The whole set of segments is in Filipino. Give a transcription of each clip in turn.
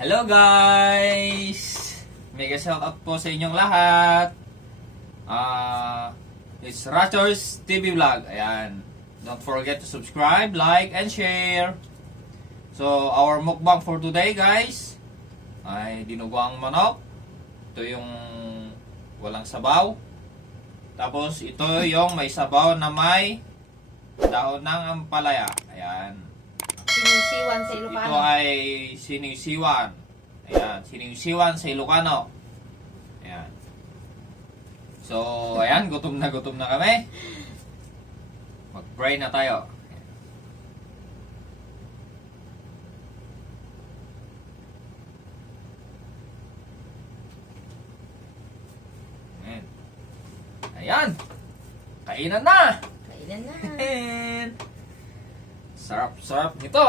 Hello guys! Mega shoutout po sa inyong lahat. It's Ratchers TV Vlog. Ayan. Don't forget to subscribe, like, and share. So, our mukbang for today guys ay dinuguang manok. Ito yung walang sabaw. Tapos ito yung may sabaw na may dahon ng ampalaya. Ayan. Sinisiwan sa Ilocano. Ito ay sinisiwan. Ayan, sinisiwan sa Ilocano. Ayan. So, ayan, gutom na kami. Mag-pray na tayo. Ayan. Ayan. Kainan na. Kailan na. Ayan. Sarap nito.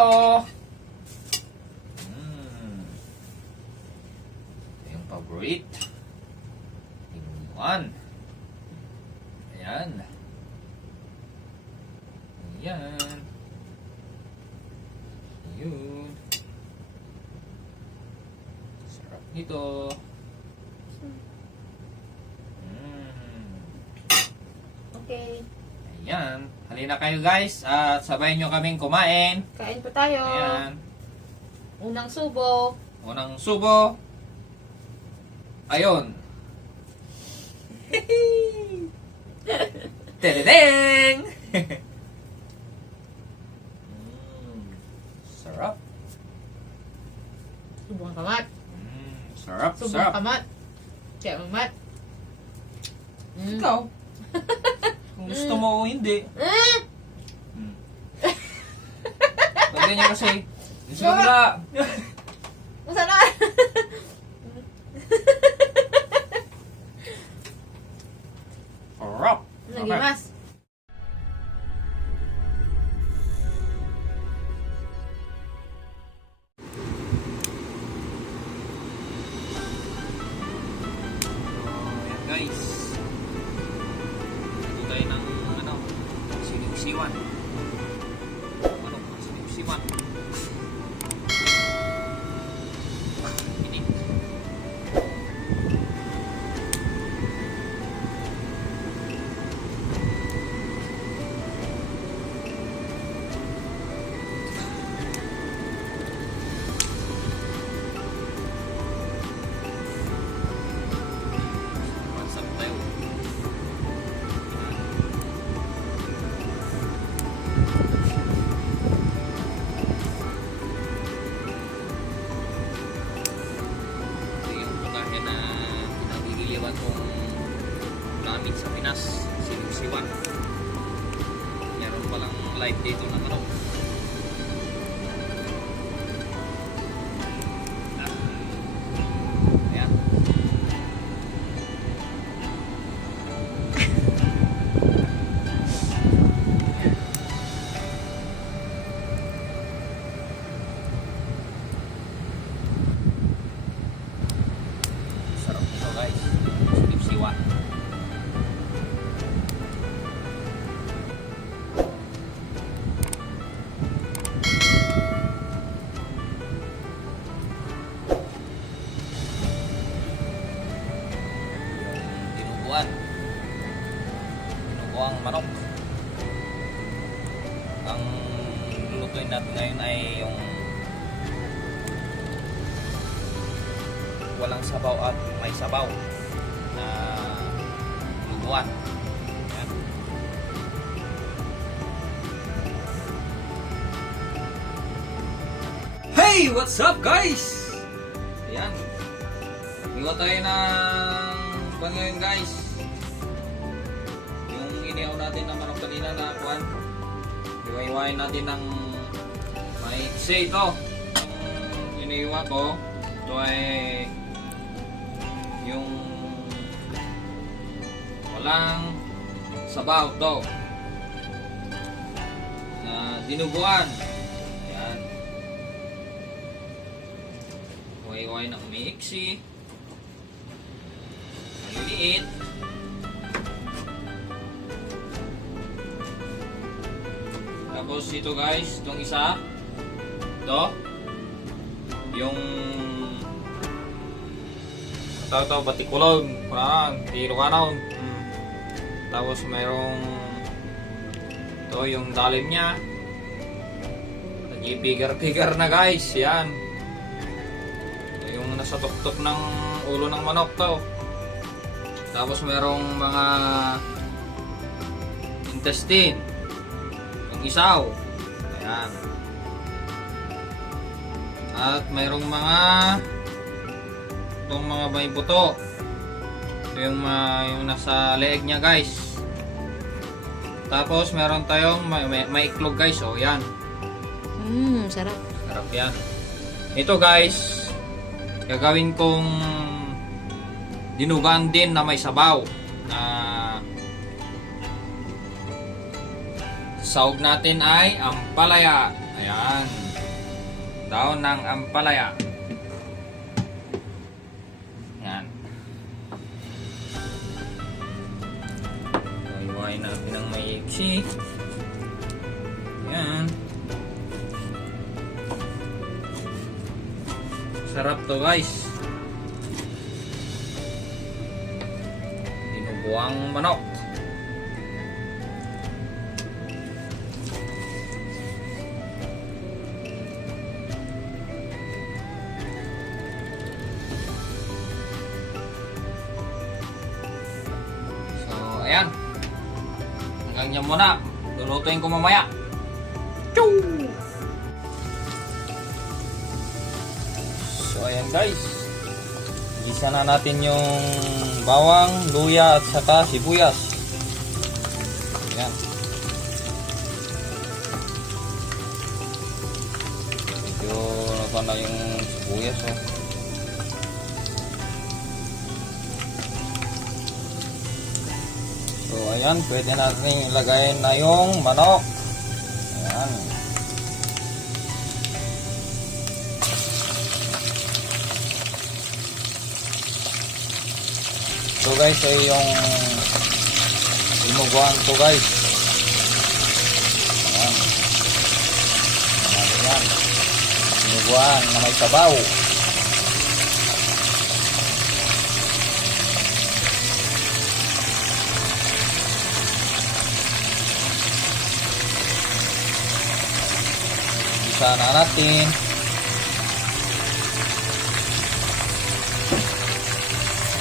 Yung favorite. Tinuguan. Ayan. Ayan. Ayun. Sarap nito. Okay. Ayan. Halina kayo guys at sabay nyo kaming kumain. Kain po tayo. Ayan. Unang subo. Unang subo. Ayun. Tededeng! Sarap. Subong kamat. Sarap, Subong sarap. kamat. Kaya mamat. Ikaw. Kung gusto mo o hindi. Lagyan niyo kasi. Gusto ko na. Masana. Sarap. Lagi mas. Ayan guys. Ito tayo ng sining-siwan. Sining-siwan. Inik. Masarap tayo. Ito yung pagkain na pinagigiliwan kong gamit sa Pinas, sinusiwan. Meron palang live dito na manok. Ayan. Sarap nito guys. Siwa. Dinuguan. Dinuguang manok. Ang lulutuin natin ngayon ay yung walang sabaw at may sabaw na luguan. Ayan. Hey! What's up guys? Ayan. Iwa tayo ng kuwan ngayon guys. Yung inihaw natin ng manok kanina na kuwan. Iwa-iwain natin ng maiksi ito. Yung iniiwa ko. Ito ay yung walang sabaw to na dinuguan. Ayan. Huway-huway ng umiiksi. Maliliit. Tapos ito guys, itong isa. Ito. Yung tawag to, batikulog. Parang, Ilocano. Tapos mayroong ito yung dalim niya. Nag-pigar-pigar na guys. Yan. Yung nasa tuktok ng ulo ng manok to. Tapos mayroong mga intestine. Yung isaw. Ayan. At mayroong mga itong mga may buto. Ito yung nasa leeg niya guys. Tapos meron tayong may iklog guys. O yan. Sarap. Sarap yan. Ito guys, gagawin kong dinugan din na may sabaw. Sahog natin ay ampalaya. Ayan. Daon ng ampalaya. Yan. So, iwain natin ng maiksi. Yan. Sarap to guys. Dinuguang manok. Ayan. Hanggang niya muna. Lulutuin ko mamaya. Choo! So ayan guys. Gisa na natin yung bawang, luya at saka sibuyas. Ayan. Medyo na yung sibuyas oh. So ayan, pwede natin ilagay na yung manok. Ayan. So guys, ay yung dinuguan ko guys. Ayan. Ayan. Dinuguan na may sabaw. Sana natin.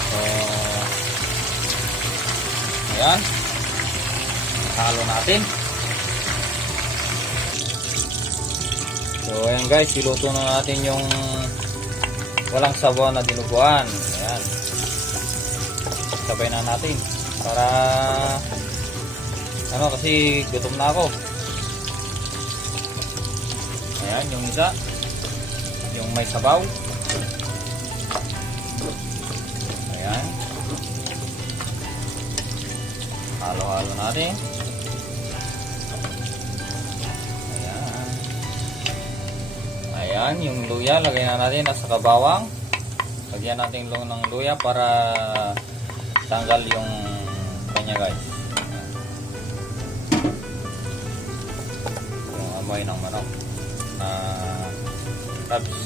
So, ayan. Halo natin. So, ayan guys, iluto na natin yung walang sabaw na dinuguan. Ayan. Sabay na natin. Para, kasi gutom na ako. Ayan, yung isa. Yung may sabaw. Ayan. Halo-halo natin. Ayan. Ayan, yung luya. Lagay na natin nasa kabawang. Lagyan natin ng luya para tanggal yung kanya guys. Ayan. Yung amoy ng manok. Crabs.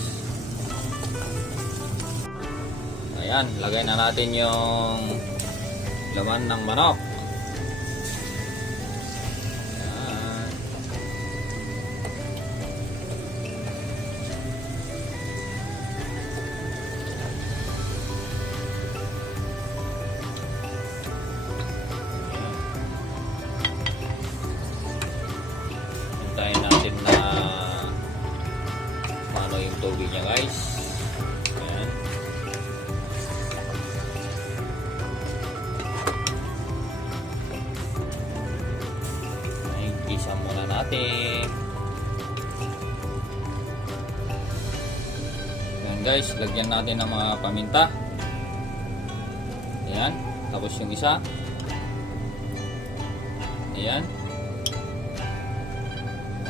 Ayan, lagay na natin yung laman ng manok. Ayan. Hintayin natin na yung tubig niya guys. Ayan. Gisa muna natin. Ayan guys, lagyan natin ng mga paminta. Ayan. Tapos yung isa. Ayan.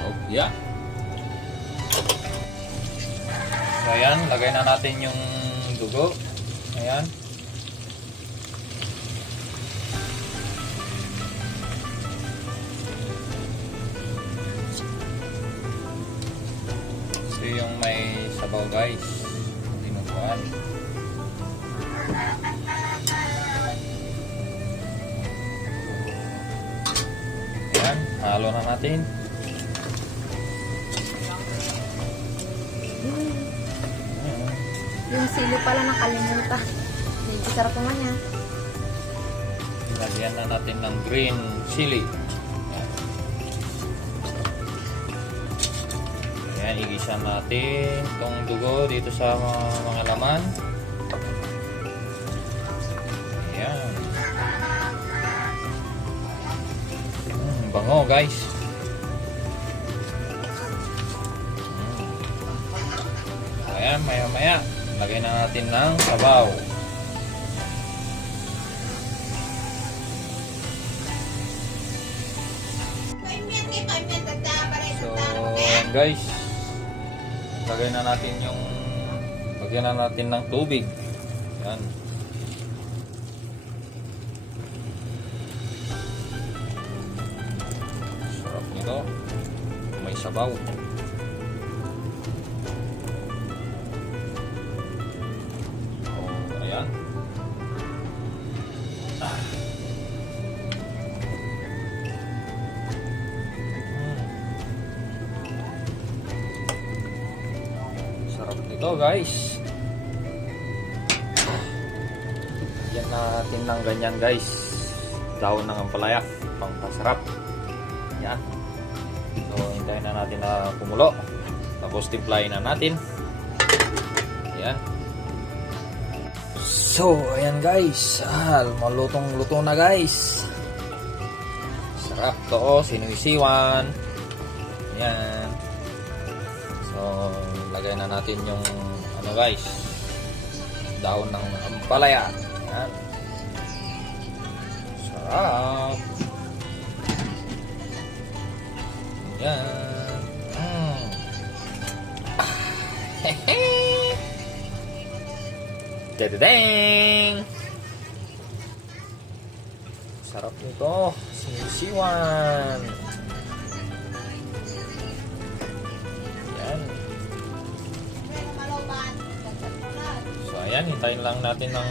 Oh, yeah. So ayan, lagay na natin yung dugo. Ayan. So yung may sabaw guys. Dinuguan. Ayan, halo na natin. Yung sili pala nakalimutan. Medyo sarap naman yan. Lagyan na natin ng green chili. Ayan, igisa natin itong dugo dito sa mga laman. Ayan. Bango guys. Ayan, maya maya lagay na natin ng sabaw. So, ayan guys, lagyan na natin ng tubig. Ayan. Sarap nito. May sabaw. Oh, ayan. Sarap nito guys. Yan natin ng ganyan guys. Dahon ng ampalaya. Pangpasarap. Yan. So hintayin na natin na kumulo. Tapos timplahin na natin. Yan. So ayan guys. Malutong luto na guys. Sarap to. Sinisiwan. Yan. So lagay na natin yung ano guys, dahon ng ampalaya. Yan. Sarap. Yan. Dadadang! Sarap nito. Sinisiwan. Yan. So ayan, hintayin lang natin ng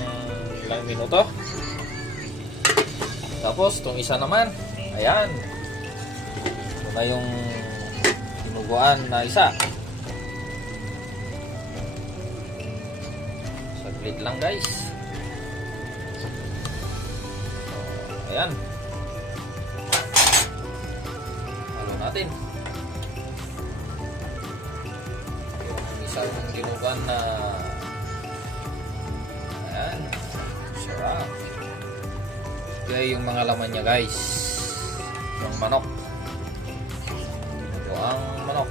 ilang minuto. Tapos itong isa naman, ayan, ito na yung tinuguan na isa. Saglit lang guys. So ayan, halo natin yung isa ng tinuguan na. Ayan. Sarap. Okay, yung mga laman niya guys. Yung manok. Ito ang manok.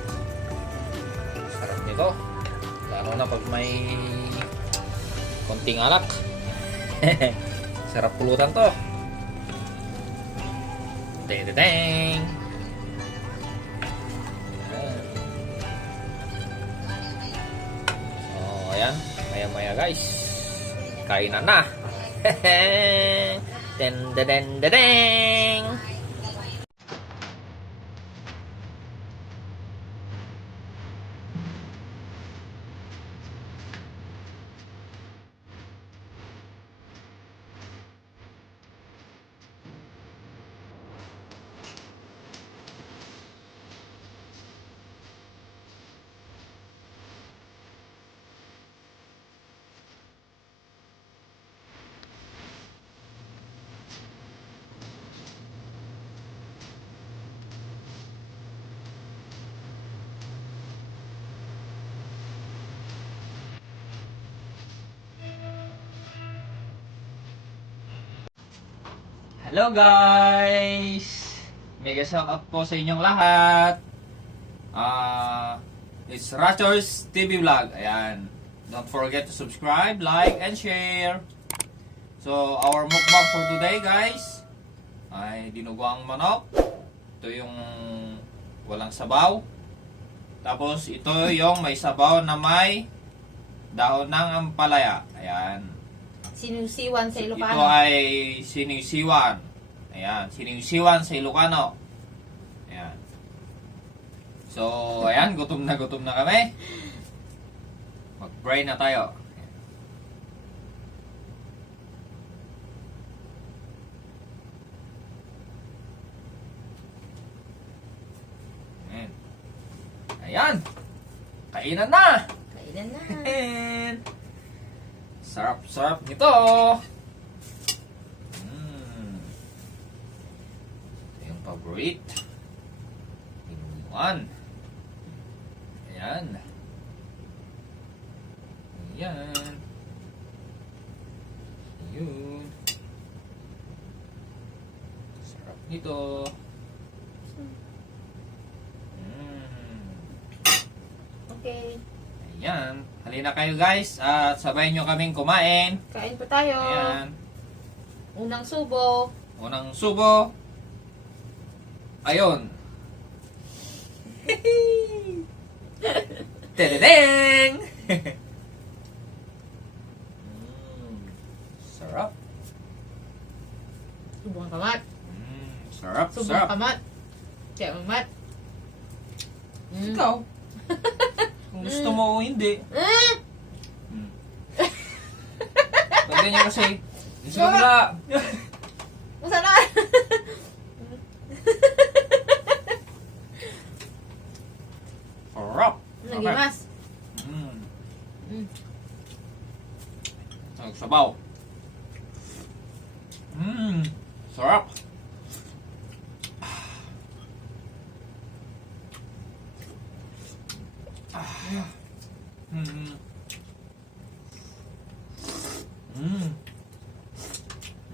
Sarap nito. Lalo na pag may konting alak. Sarap pulutan to. Ding-ding-ding. So, ayan. Maya-maya guys. Kainan na. Den den den den. Hello guys! Mega shout out po sa inyong lahat. It's Rachors TV Vlog. Ayan. Don't forget to subscribe, like, and share. So, our mukbang for today guys ay dinuguang manok. Ito yung walang sabaw. Tapos ito yung may sabaw na may dahon ng ampalaya. Ayan. Sinusiwan sa Ilocano. Ito ay sinisiwan. Ayan, sinisiwan sa Ilocano. Ayan. So, ayan, gutom na kami. Mag-pray na tayo. Kainan na! Kailan na. And sarap-sarap nito. Ito yung favorite. Inuman. Ayan. Ayan. Ayun. Sarap nito. Okay. Ayan. Halina kayo guys at sabayin nyo kaming kumain. Kain po tayo. Ayan. Unang subo. Unang subo. Ayun. Tedeng! Sarap. Subong kamat. Sarap, Subong sarap. kamat. Kaya mamat. Ikaw. Kung gusto mo o hindi. Pag ganyan kasi, gusto ko na. Masana. Sarap. Nagimas. Nagsabaw. Sarap.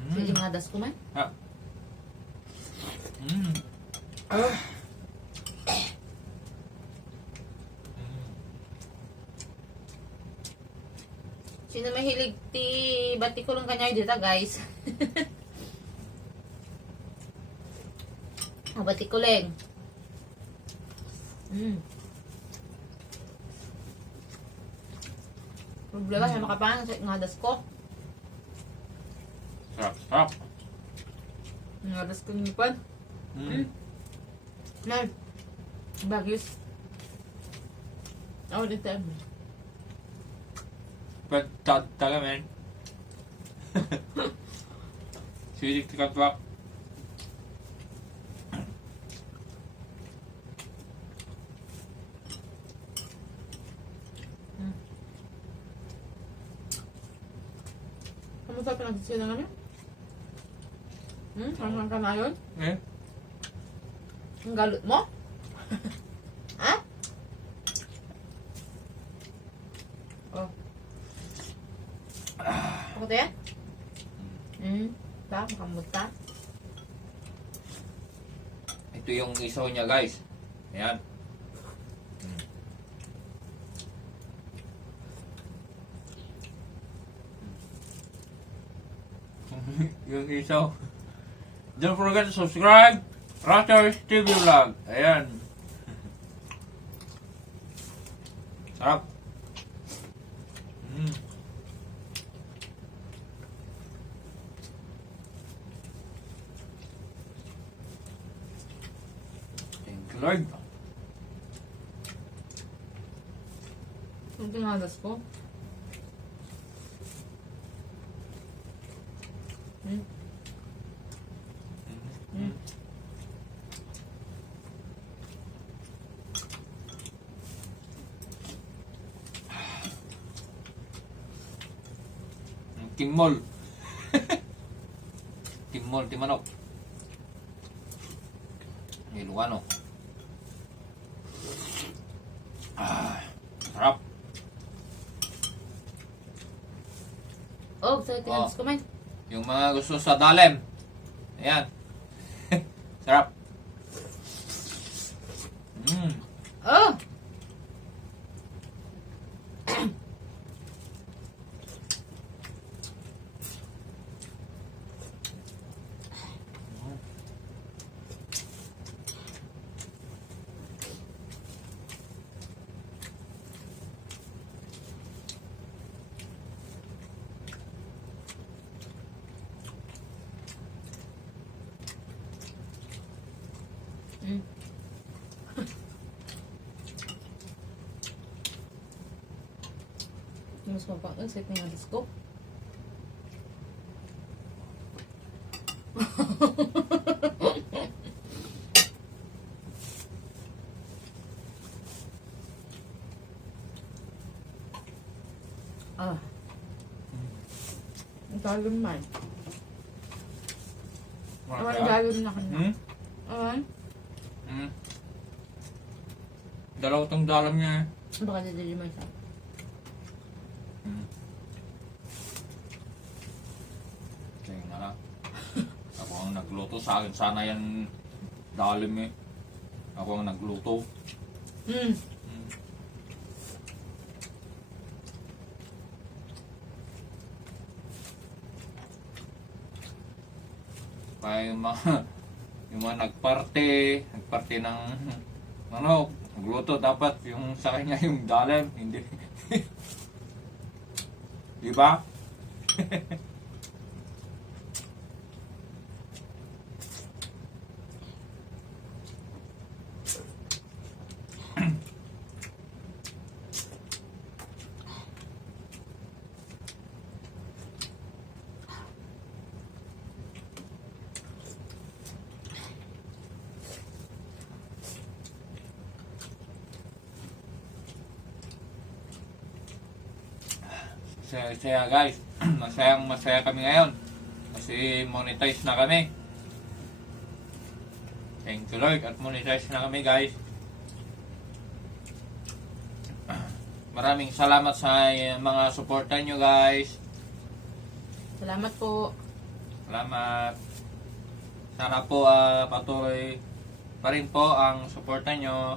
Sige mga das ko man. Ah. Sino mahilig ti bati ko lang kanya dito guys. Bati ko lang. Problema sa makapangan sa ngadas ko. Sarap, sarap. Ngadas ko nipan. Nan. Bagus. Oh, dito. But taga man. Sidik tikatwak. Kamu sa pinagsisinangan niyo? Hanggang ka na yun? Eh? Ang galot mo? Ha? Oh. Ako to yan? Makamot ka? Ito yung isaw niya guys. Ayan. Yung isaw. Don't forget to subscribe. Rotters TV Vlog. Ayan. Sarap. Thank you, Lord. Ang tinadas ko? Timol. Timol, timanok. Ilocano. Sarap. Oh, sa tinadas ko man. Yung mga gusto sa dalem. Ayan. Sarap. Oh! Mas mapakang sa tinadas ko. Ah. Ang galon man. Ang galon na kanya. Dalaw tong dalam niya. Baka dadali mo isa. Kaya nga. Ako ang nagluto. Sa akin sana yan dalim eh. Ako ang nagluto. Kaya yung mga nagparte ng ano, nagluto dapat yung sa kanya yung dalim, hindi. Di ba? Masaya guys. Masaya kami ngayon. Kasi monetize na kami. Thank you Lord at monetize na kami guys. Maraming salamat sa mga suporta nyo guys. Salamat po. Salamat. Sana po patuloy pa rin po ang suporta nyo.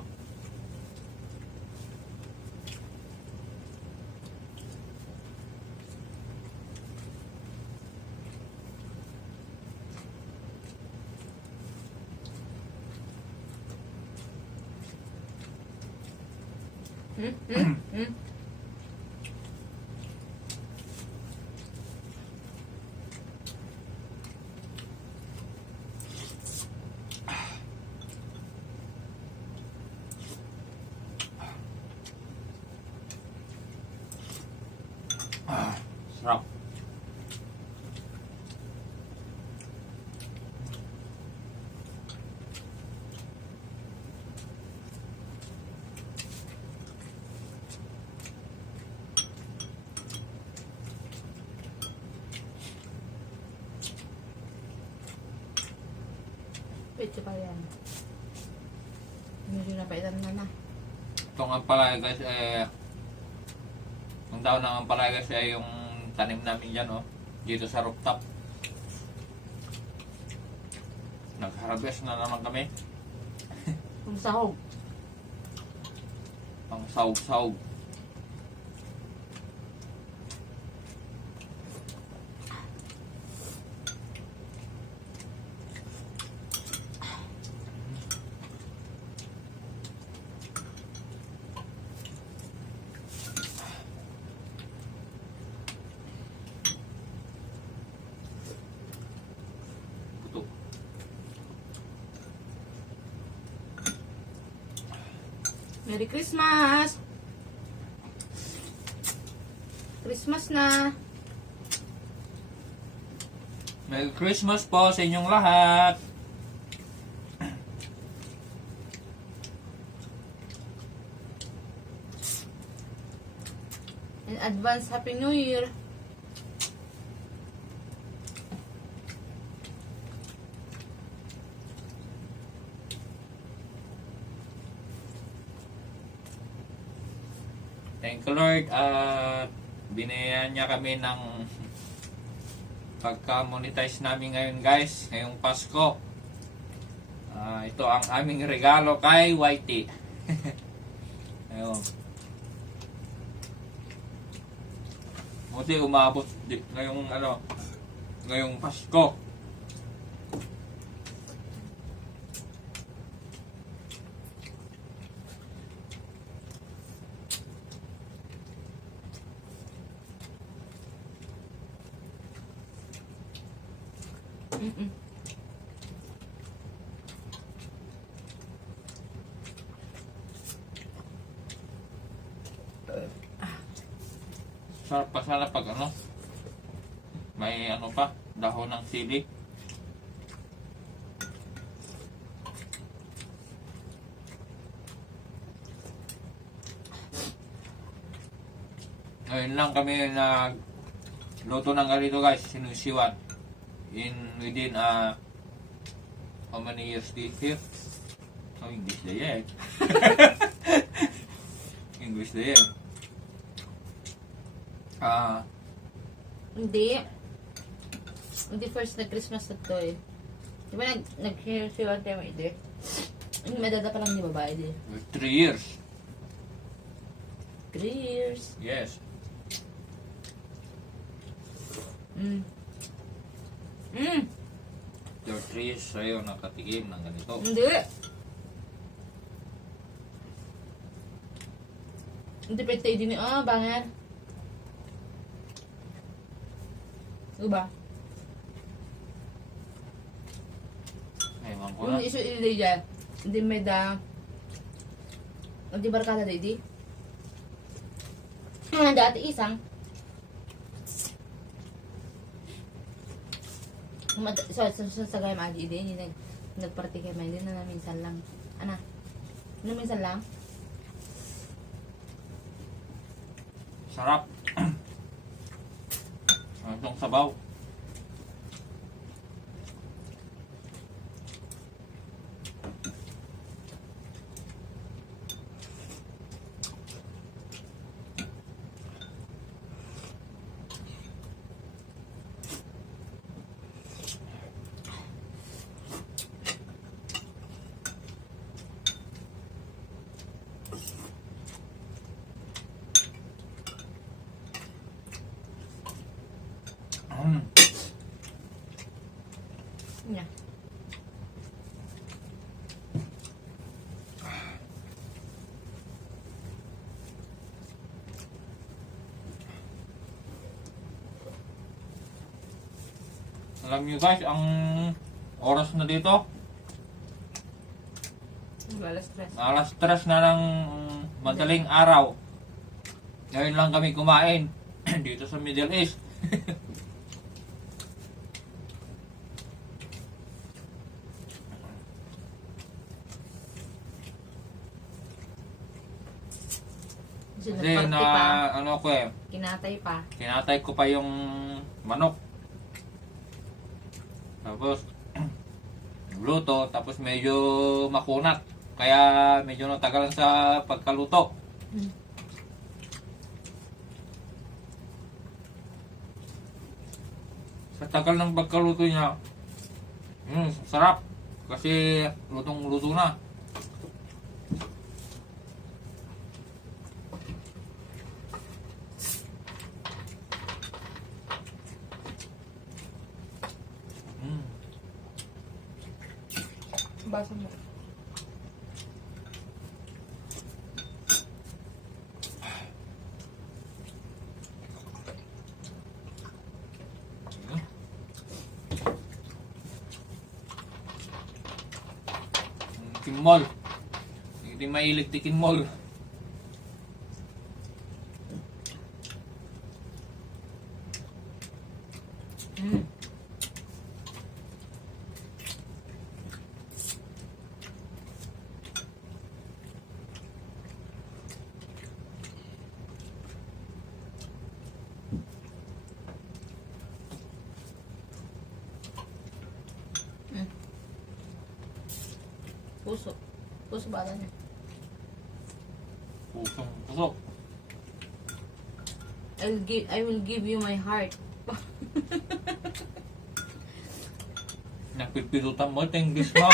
Sarap. Pwede pa yan. Medyo napaitan na. Ito nga pala guys, ang daw ng pala guys ay yung tanim namin dyan dito sa rooftop. Nag-harvest na naman kami. Kung sahog. Pang sahog-sahog. Puto. Merry Christmas! Christmas na! Merry Christmas po sa inyong lahat. And advance Happy New Year! Thank you Lord at binayaan niya kami ng pagka-monetize namin ngayon guys, ngayong Pasko. Ito ang aming regalo kay Whitey. Ayun. Buti umabot ngayong Pasko. Sarap pa sana pag may pa, dahon ng sili. Ngayon lang kami nag luto ng ganito guys, sinusiwan. Within how many years this here? Oh, English na yan. English na yan. Hindi. Hindi first na Christmas na to eh. Di ba nag-siwan tayo ito? Madada pa lang di babae di. 3 years. 3 years. Yes. Mm. 3 years sa'yo nakatikim ng ganito. Hindi. Hindi pwede tayo din. Bangar. Diba? Ewan ko Kung na. isu ili dyan, hindi may da... Hindi barkada da hindi. Dati isang. Sa gaya maaji din, hindi nagparty kay May din na minsan lang. Ana? Ano minsan lang? Sarap. Itong sabaw. Yeah. Alam nyo guys, ang oras na dito, Wala stress. alas 3 na ng madaling araw. Ngayon lang kami kumain dito sa Middle East. Kasi Kasi nagparty na pa. ano ko eh, Kinatay pa. kinatay ko pa yung manok. Tapos luto, tapos medyo makunat. Kaya medyo natagalan sa pagkaluto. Hmm. Sa tagal ng pagkaluto niya, sarap. Kasi lutong-luto na. Mm. Basa mo. Kinmol. Hindi mahilig ti kinmol. Mm. Mm. Puso. Puso bala niya. Pusong pusok. I will give you my heart. Nagpipilutan mo, tinggis mo.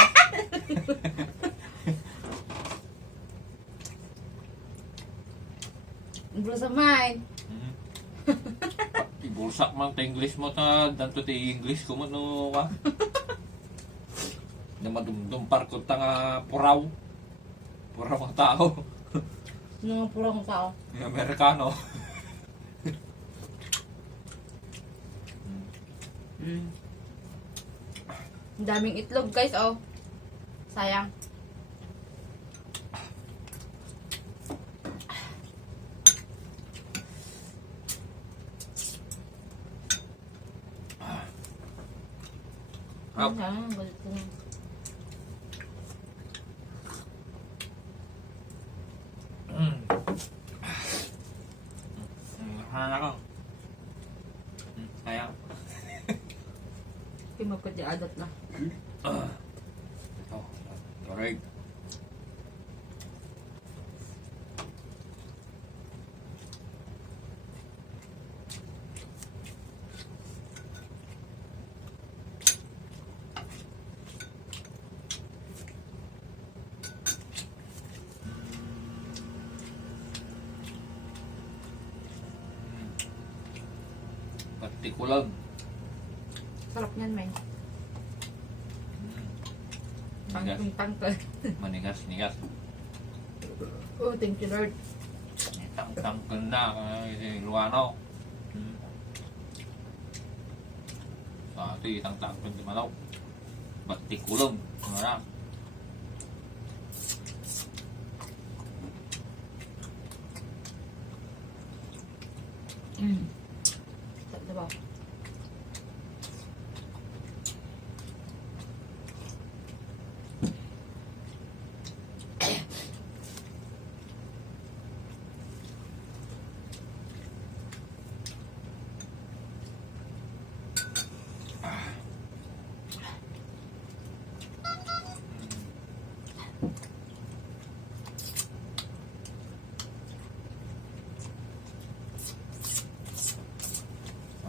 Bruce of mine. Ibulsak man tinggis mo ta, danto ti English ko mo no ka. Na madumdumpar ko ta nga puraw. Puraw ang tao. Mga purang tao. Yung Amerikano. Mm. Ang daming itlog guys, oh. Sayang. Up. Sayang, balit ko na. Kahanan ako. Kaya. Kaya magkadiadat na. Oh, correct. Pati kulag. Sarap niyan, men. Nigas. Tangkal. Manigas, nigas. Oh, thank you, Lord. Tangkal na. Luano. Sa ito, tangkal di malaw. Pati kulag. Ano na? Sarap na ba?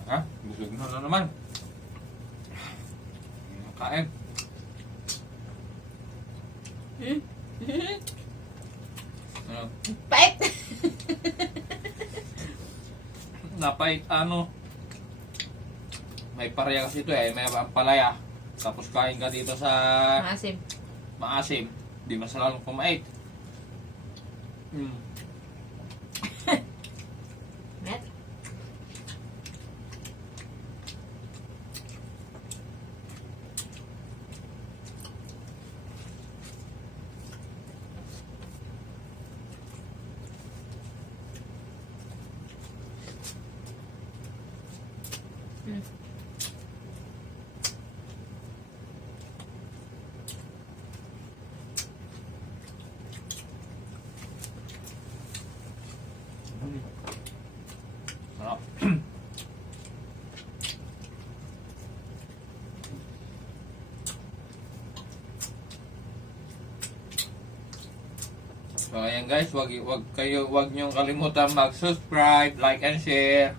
Ha? Busog na naman. Kain. Ano? Pait! Napait ano? May pareha kasi ito eh. May ampalaya. Tapos kain ka dito sa Maasim. maasim. Di masalalong pumait. Met? Sarap. So ayan guys, wag niyong kalimutan mag-subscribe, like and share.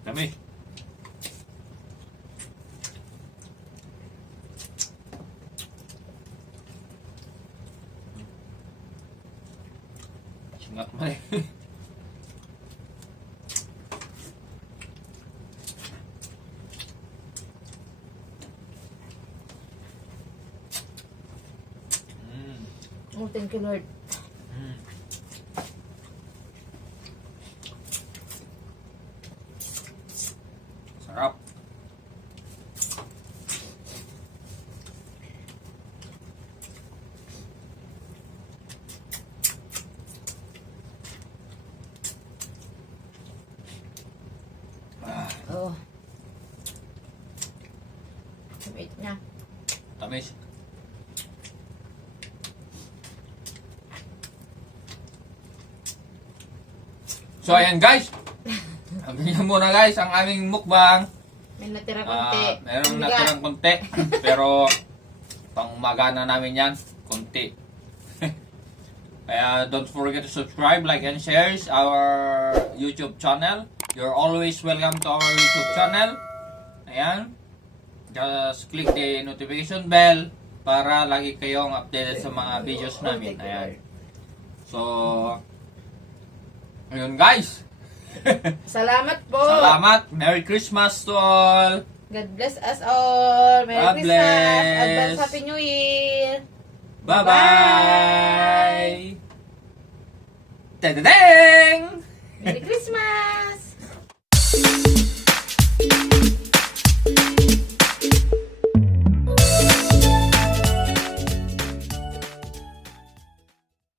Dami. Singat mo eh. Oh, thank you, Lord. Sarap. Oh. Wait niya. Tamis. So ayan guys. Hanggang muna guys ang aming mukbang. May natira konti. Meron Bigat. natirang konti. Pero pang umaga na namin yan. Konti. Kaya don't forget to subscribe, like, and share our YouTube channel. You're always welcome to our YouTube channel. Ayan. Just click the notification bell para lagi kayong updated sa mga videos namin. Ayan. So, ayun guys. Salamat po. Salamat. Merry Christmas to all. God bless us all. Merry God Christmas. bless. Advance Happy New Year. Bye-bye. Ta-da-dang!